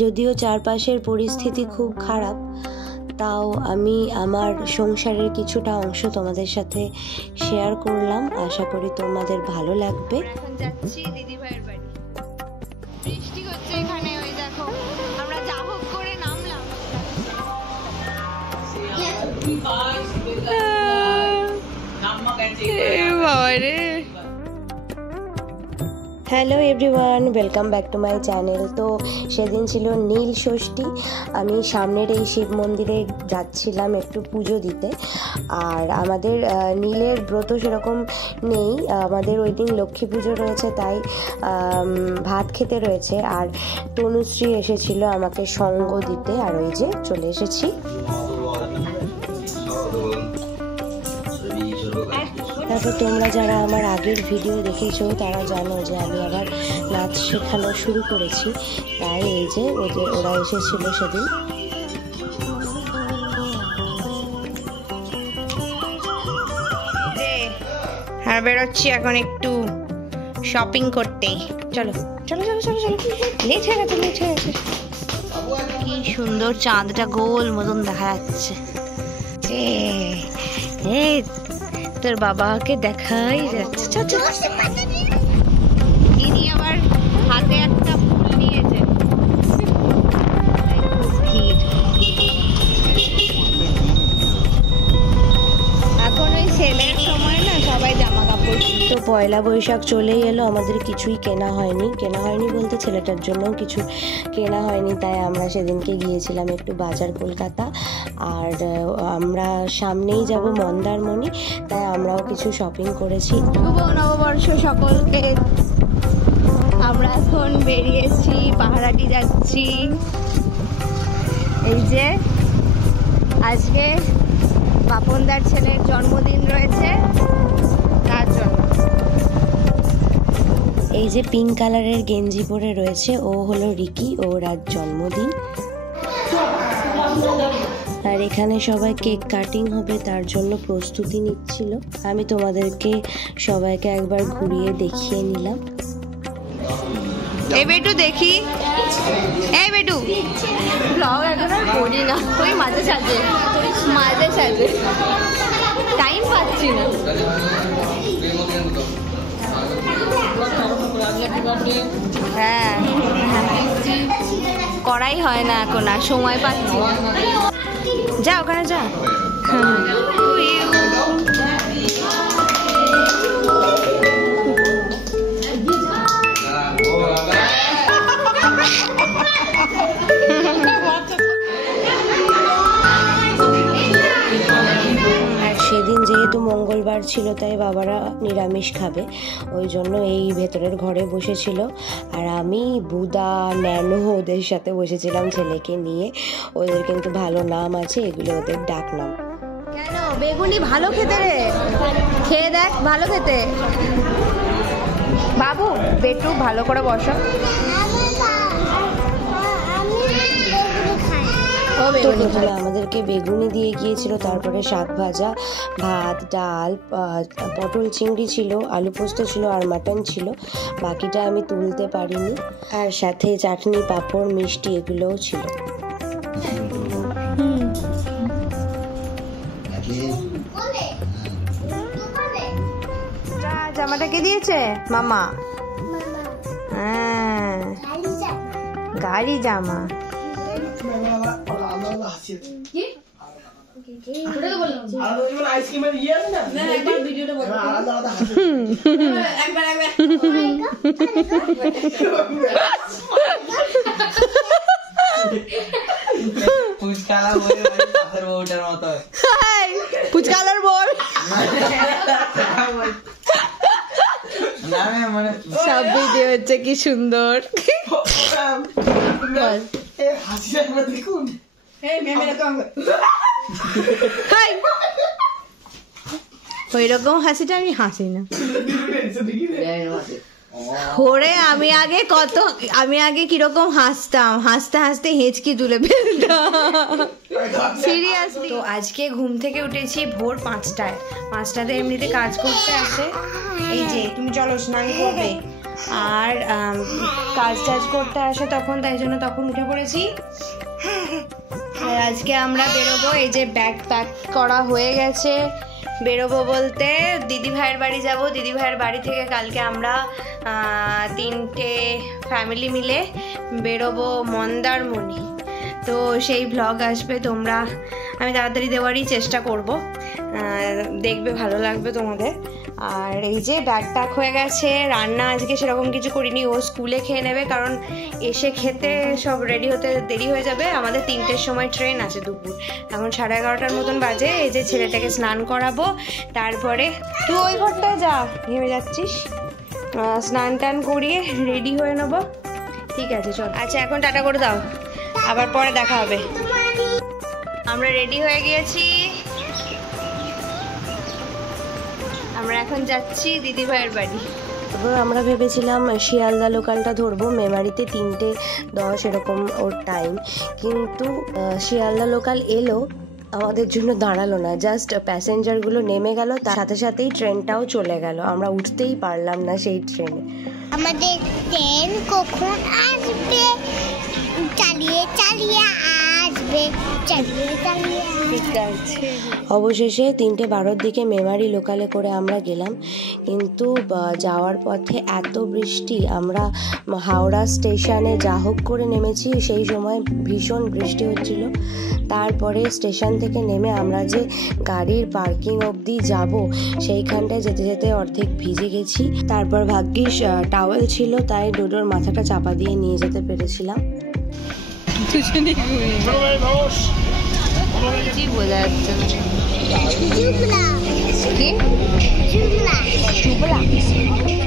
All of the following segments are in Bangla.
যদিও চারপাশের পরিস্থিতি খুব খারাপ, তাও আমি আমার সংসারের কিছুটা অংশ তোমাদের সাথে শেয়ার করলাম। আশা করি তোমাদের ভালো লাগবে। এখন যাচ্ছি দিদি ভাইয়ের বাড়ি। বৃষ্টি হচ্ছে এখানে, ওই দেখো আমরা যা হোক করে নামলাম। Hello everyone, welcome back to my channel. তো সেদিন ছিল নীল ষষ্ঠী। আমি সামনের এই শিব মন্দিরে যাচ্ছিলাম একটু পুজো দিতে। আর আমাদের নীলের ব্রত সেরকম নেই, আমাদের ওই দিন লক্ষ্মী পুজো রয়েছে, তাই ভাত খেতে রয়েছে। আর তনুশ্রী এসেছিল আমাকে সঙ্গ দিতে, আর ওই যে চলে এসেছি। তারপর তোমরা যারা আমার আগের ভিডিও দেখেছো তারা জানো যে আমি আবার নাচ শেখানো শুরু করেছি, তাই এই যে ওরা এসেছিল সেদিন। আর বেরোচ্ছি এখন একটু শপিং করতে। চলো চলো চলো চলো চলো, লেট হয়ে গেছে লেট হয়ে গেছে। কি সুন্দর চাঁদটা গোল মতন দেখা যাচ্ছে। তোর বাবাকে দেখাই যাচ্ছে। ইনি আবার হাতে একটা ফুল নিয়েছে। এখন ওই সেলের সময় না, সবাই জামা কাপড়। তো পয়লা বৈশাখ চলেই এলো, আমাদের কিছুই কেনা হয়নি বলতে ছেলেটার জন্যও কিছু কেনা হয়নি। তাই আমরা সেদিনকে গিয়েছিলাম একটু বাজার কলকাতা। আর আমরা সামনেই যাব মন্দারমণি, তাই আমরাও কিছু শপিং করেছি। শুভ নববর্ষ সকলকে। আমরা এখন বেরিয়েছি, পাহাড়াটি যাচ্ছি। এই যে আজকে বাপনদার ছেলের জন্মদিন রয়েছে, তার জন্য। এই যে পিঙ্ক কালারের গেঞ্জি পরে রয়েছে, ও হলো রিকি, ওর আজ জন্মদিন। আর এখানে সবাই কেক কাটিং হবে, তার জন্য প্রস্তুতি নিচ্ছিল। আমি তোমাদেরকে সবাইকে একবার ঘুরিয়ে দেখিয়ে নিলাম। এই বেটু দেখি, এই বেটু ব্লগ এখন আর করি না, ওই মাঝে সাঝে টাইম পাচ্ছি না। হ্যাঁ করাই হয় না এখন, আর সময় পাচ্ছি। যা ওখানে যা। সেদিন যেহেতু মঙ্গলবার ছিল, তাই বাবারা নিরামিষ খাবে, ওই জন্য এই ভেতরের ঘরে বসেছিল। আর আমি বুদা ন্যানো ওদের সাথে বসেছিলাম ছেলেকে নিয়ে। ওদের কিন্তু ভালো নাম আছে, এগুলো ওদের ডাক নাম। কেন বেগুনি ভালো খেতে রে, খেয়ে দেখ ভালো খেতে। বাবু বেটু ভালো করে বসো। তো প্রথমে আমাদেরকে বেগুনি দিয়ে গিয়েছিল, তারপরে শাক ভাজা, ভাত, ডাল, পটল চিংড়ি ছিল, আলু পোস্ত ছিল, আর মাটন ছিল। বাকিটা আমি তুলতে পারিনি। আর সাথে চাটনি, পাঁপড়, মিষ্টি এগুলোও ছিল। জামাটা কে দিয়েছে? মামা। হ্যাঁ গাড়ি জামা। ফুচকালার বল সব ভিডিও হচ্ছে, কি সুন্দর। ওই রকম হাসিটা আমি হাসি না। ওরে আমি আগে কিরকম হাসতাম, হাসতে হাসতে হেঁচকি তুলে ফেলতাম সিরিয়াসলি। তো আজকে ঘুম থেকে উঠেছি ভোর 5টায়। 5টাতে এমনিতে কাজ করতে আসে। এই যে তুমি চলো স্নান করবে, আর কাজ টাজ করতে আসে তখন, তাই জন্য তখন উঠে পড়েছি। আর আজকে আমরা বেরোবো, এই যে ব্যাগ প্যাক করা হয়ে গেছে। বেরোবো বলতে দিদি ভাইয়ের বাড়ি যাব। দিদি ভাইয়ের বাড়ি থেকে কালকে আমরা 3টে ফ্যামিলি মিলে বেরোবো মন্দারমণি। তো সেই ব্লগ আসবে, তোমরা, আমি তাড়াতাড়ি দেওয়ারই চেষ্টা করব, দেখবে, ভালো লাগবে তোমাদের। আর এই যে ব্যাগ প্যাক হয়ে গেছে। রান্না আজকে সেরকম কিছু করিনি, ও স্কুলে খেয়ে নেবে, কারণ এসে খেতে সব রেডি হতে দেরি হয়ে যাবে। আমাদের 3টের সময় ট্রেন আছে দুপুর, এখন 11:30টার মতন বাজে। এই যে ছেলেটাকে স্নান করাবো, তারপরে তুই ওই ঘরটায় যা, ঘেমে যাচ্ছিস, স্নান টান করিয়ে রেডি হয়ে নেবো। ঠিক আছে চল। আচ্ছা এখন টাটা করে দাও, আবার পরে দেখা হবে। আমরা রেডি হয়ে গিয়েছি, আমরা এখন যাচ্ছি দিদি ভাইয়ের বাড়ি। তারপর আমরা ভেবেছিলাম শিয়ালদা লোকালটা ধরবো, মেমারিতে 3:10 এরকম ওর টাইম, কিন্তু শিয়ালদা লোকাল এলো, আমাদের জন্য দাঁড়ালো না, জাস্ট প্যাসেঞ্জারগুলো নেমে গেল, তার সাথে সাথেই ট্রেনটাও চলে গেল, আমরা উঠতেই পারলাম না সেই ট্রেনে। আমাদের ট্রেন কখন আসবে, চালিয়ে চালিয়ে আসবে, চালিয়ে চালিয়ে। ঠিক আছে, অবশেষে 3:12 দিকে মেমারি লোকালে করে আমরা গেলাম, কিন্তু যাওয়ার পথে এত বৃষ্টি, আমরা হাওড়া স্টেশনে যা হোক করে নেমেছি, সেই সময় ভীষণ বৃষ্টি হচ্ছিল। তারপরে স্টেশন থেকে নেমে আমরা যে গাড়ির পার্কিং অবধি যাব, সেইখানটায় যেতে যেতে অর্ধেক ভিজে গেছি। তারপর ভাগ্যিস টাওয়েল ছিল, তাই ডোডোর মাথাটা চাপা দিয়ে নিয়ে যেতে পেরেছিলাম। কি বোঝা যাচ্ছে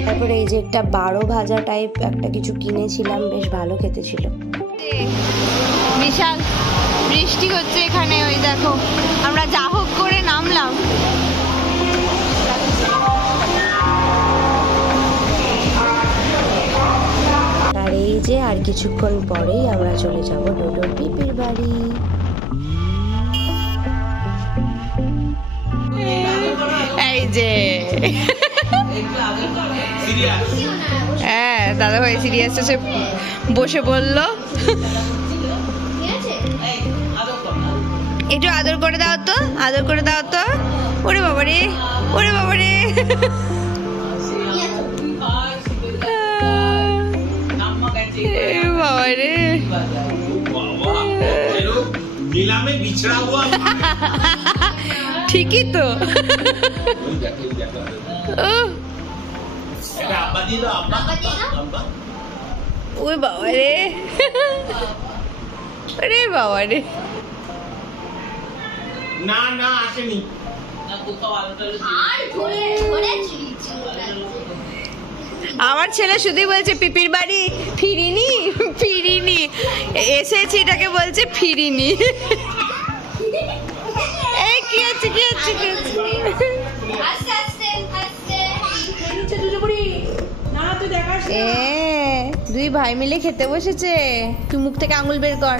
তারপরে এই যে একটা 12 ভাজা টাইপ একটা কিছু কিনেছিলাম, বেশ ভালো খেতে ছিল। বিশাল বৃষ্টি হচ্ছে এখানে, ওই দেখো আমরা যা হোক করে নামলাম। আর এই যে আর কিছুক্ষণ পরেই আমরা চলে যাব ডোডোর পিপির বাড়ি। এই যে হ্যাঁ, দাদা ভাই সিরিয়াস এসে বসে বললো, একটু আদর করে দাও তো, আদর করে দাও তো। ওরে বাবারে, ওরে বাবারে, বাবারে, ঠিকই তো। ওই বাবারে, আরে বাবারে, না না আসেনি। আমার ছেলে শুধুই বলছে পিপির বাড়ি ফিরিনি, ফিরিনি, এসেছি এটাকে বলছে ফিরিনি। এই কি আছে, কি আছে, কি আছে? দুই ভাই মিলে খেতে বসেছে, তুই মুখ থেকে আঙুল বের কর।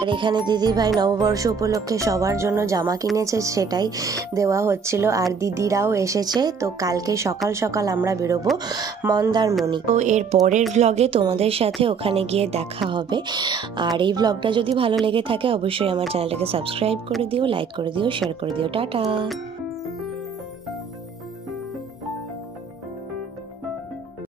আর এখানে দিদি ভাই নববর্ষ উপলক্ষে সবার জন্য জামা কিনেছে, সেটাই দেওয়া হচ্ছিল। আর দিদিরাও এসেছে, তো কালকে সকাল সকাল আমরা বেরোবো মন্দারমণি। তো এর পরের ভ্লগে তোমাদের সাথে ওখানে গিয়ে দেখা হবে। আর এই ভ্লগটা যদি ভালো লেগে থাকে অবশ্যই আমার চ্যানেলটাকে সাবস্ক্রাইব করে দিও, লাইক করে দিও, শেয়ার করে দিও। টাটা।